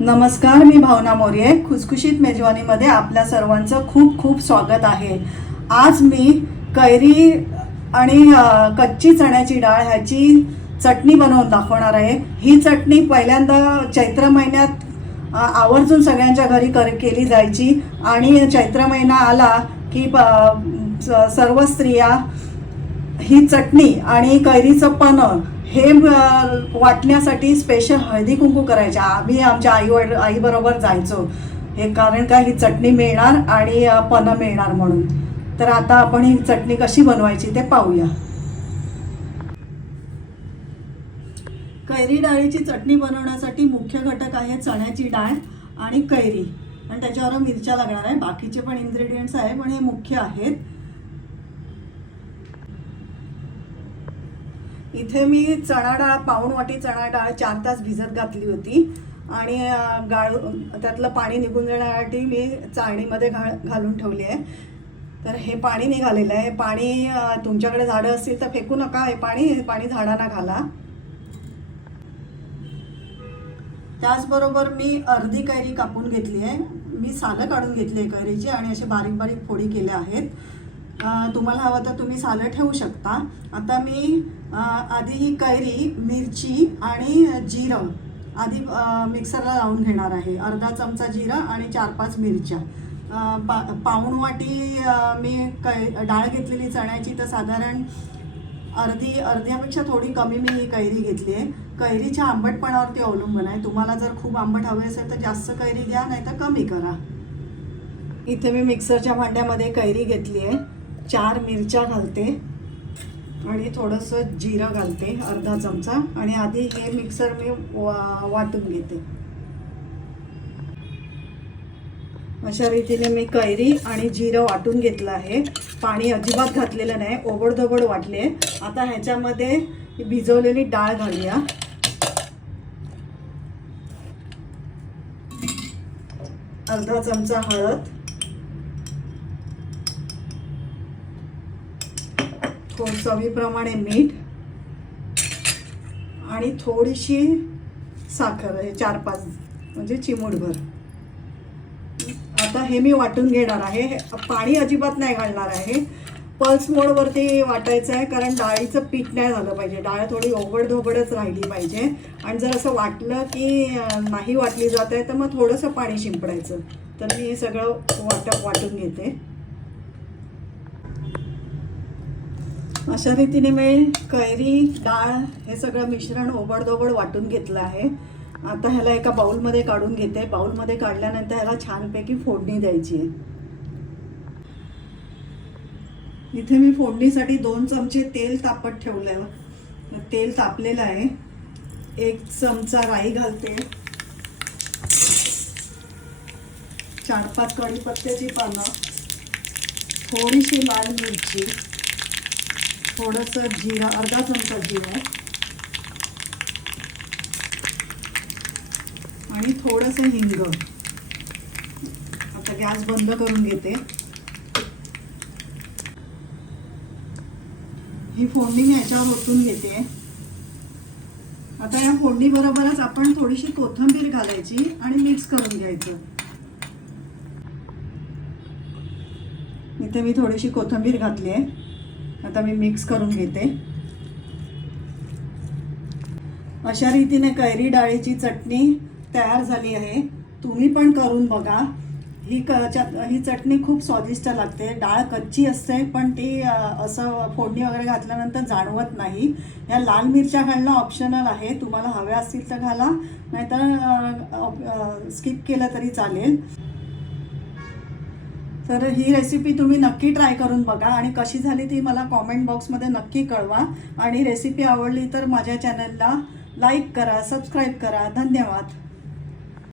नमस्कार मी भावना मोरे खुसखुशीत मेजवानीमध्ये आपल्या सर्वांचं खूप खूप स्वागत आहे. आज मी कैरी आणि कच्ची चण्याची डाळ ह्याची चटणी बनवून दाखवणार आहे. ही चटणी पहिल्यांदा चैत्र महिन्यात आवर्जून सगळ्यांच्या घरी कर केली जायची आणि चैत्र महिना आला की प- स- सर्व स्त्रिया ही चटणी आणि कैरीचं पानं हे वाटण्यासाठी स्पेशल हळदी कुंकू करायच्या आम्ही आमच्या आई वड आईबरोबर जायचो. हे कारण का ही चटणी मिळणार आणि पनं मिळणार म्हणून. तर आता आपण ही चटणी कशी बनवायची ते पाहूया. कैरी डाळीची चटणी बनवण्यासाठी मुख्य घटक आहे चण्याची डाळ आणि कैरी. आणि त्याच्यावर मिरच्या लागणार आहे. बाकीचे पण इन्ग्रेडियंट्स आहे पण हे मुख्य आहेत. इथे मी चणा डाळ पाऊण वाटी चणा डाळ चार तास भिजत घातली होती. आणि गाळू गाळ त्यातलं पाणी निघून जाण्यासाठी मी चाळणीमध्ये घाल घालून ठेवली आहे. तर हे पाणी निघालेलं आहे. हे पाणी तुमच्याकडे झाडं असतील तर फेकू नका. हे पाणी हे पाणी झाडांना घाला. त्याचबरोबर मी अर्धी कैरी कापून घेतली आहे. मी सालं काढून घेतली आहे कैरीची आणि असे बारीक बारीक फोडी केल्या आहेत. तुम्हाला हवं तर तुम्ही सालं ठेवू शकता. आता मी आधी ही कैरी मिरची आणि जिरं आधी मिक्सरला लावून घेणार आहे. अर्धा चमचा जिरं आणि चार पाच मिरच्या. पा पाऊण वाटी मी कै डाळ घेतलेली चण्याची तर साधारण अर्धी अर्ध्यापेक्षा थोडी कमी मी ही कैरी घेतली आहे. कैरीच्या आंबटपणावरती अवलंबून आहे. तुम्हाला जर खूप आंबट हवे असेल तर जास्त कैरी घ्या नाही तर कमी करा. इथे मी मिक्सरच्या भांड्यामध्ये कैरी घेतली आहे. चार मिरच्या घालते. आणि थोडंसं जिरं घालते अर्धा चमचा. आणि आधी हे मिक्सर मी वा वाटून घेते. अशा रीतीने मी कैरी आणि जिरं वाटून घेतलं आहे. पाणी अजिबात घातलेलं नाही ओबडधोबड वाटले. आता ह्याच्यामध्ये भिजवलेली डाळ घालूया. अर्धा चमचा हळद. थोड चवीप्रमाणे मीठ आणि थोडीशी साखर हे चार पाच म्हणजे चिमूटभर. आता हे मी वाटून घेणार आहे. हे पाणी अजिबात नाही घालणार आहे. पल्स मोडवरती वाटायचं आहे कारण डाळीचं पीठ नाही झालं पाहिजे. डाळ थोडी ओबडधोबडच राहिली पाहिजे. आणि जर असं वाटलं की नाही वाटली जात आहे तर मग थोडंसं पाणी शिंपडायचं. तर मी हे सगळं वाटप वाटून घेते. अशा रीतीने मी कैरी डाळ हे सगळं मिश्रण ओबडदोबड वाटून घेतलं आहे. आता ह्याला एका बाउलमध्ये काढून घेते. बाउलमध्ये काढल्यानंतर ह्याला छानपैकी फोडणी द्यायची आहे. इथे मी फोडणीसाठी दोन चमचे तेल तापत ठेवलं आहे तेल तापलेलं आहे. एक चमचा राई घालते. चार पाच कढीपत्त्याची पानं. थोडीशी लाल मिरची. थोडंसं जिरा अर्धा चमचा जिरा. आणि थोडंसं हिंग. आता गॅस बंद करून घेते. ही फोडणी मी याच्यावर ओतून घेते. आता या फोडणी बरोबरच आपण थोडीशी कोथिंबीर घालायची आणि मिक्स करून घ्यायचं. इथे मी थोडीशी कोथिंबीर घातली आहे. आता मी मिक्स करून घेते. अशा रीतीने कैरी डाळीची चटणी तयार झाली आहे. तुम्ही पण करून बघा. ही क ही चटणी खूप स्वादिष्ट लागते. डाळ कच्ची असते पण ती असं फोडणी वगैरे घातल्यानंतर जाणवत नाही. या लाल मिरच्या घालणं ऑप्शनल आहे. तुम्हाला हव्या असतील तर घाला. नाहीतर स्किप केलं तरी चालेल. तर ही रेसिपी तुम्ही नक्की ट्राय करून बघा आणि कशी झाली ती मला कॉमेंट बॉक्समध्ये नक्की कळवा. आणि रेसिपी आवडली तर माझ्या चॅनलला लाईक करा सबस्क्राईब करा. धन्यवाद.